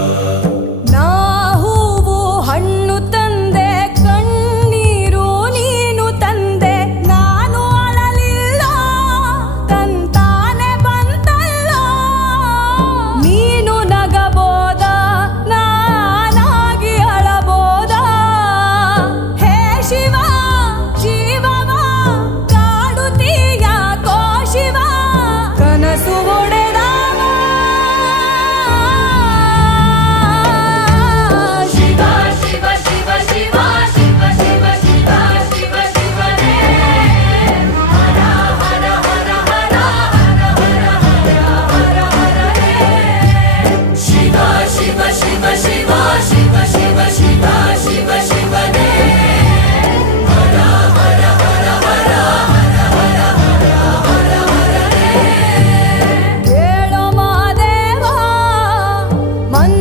Uh...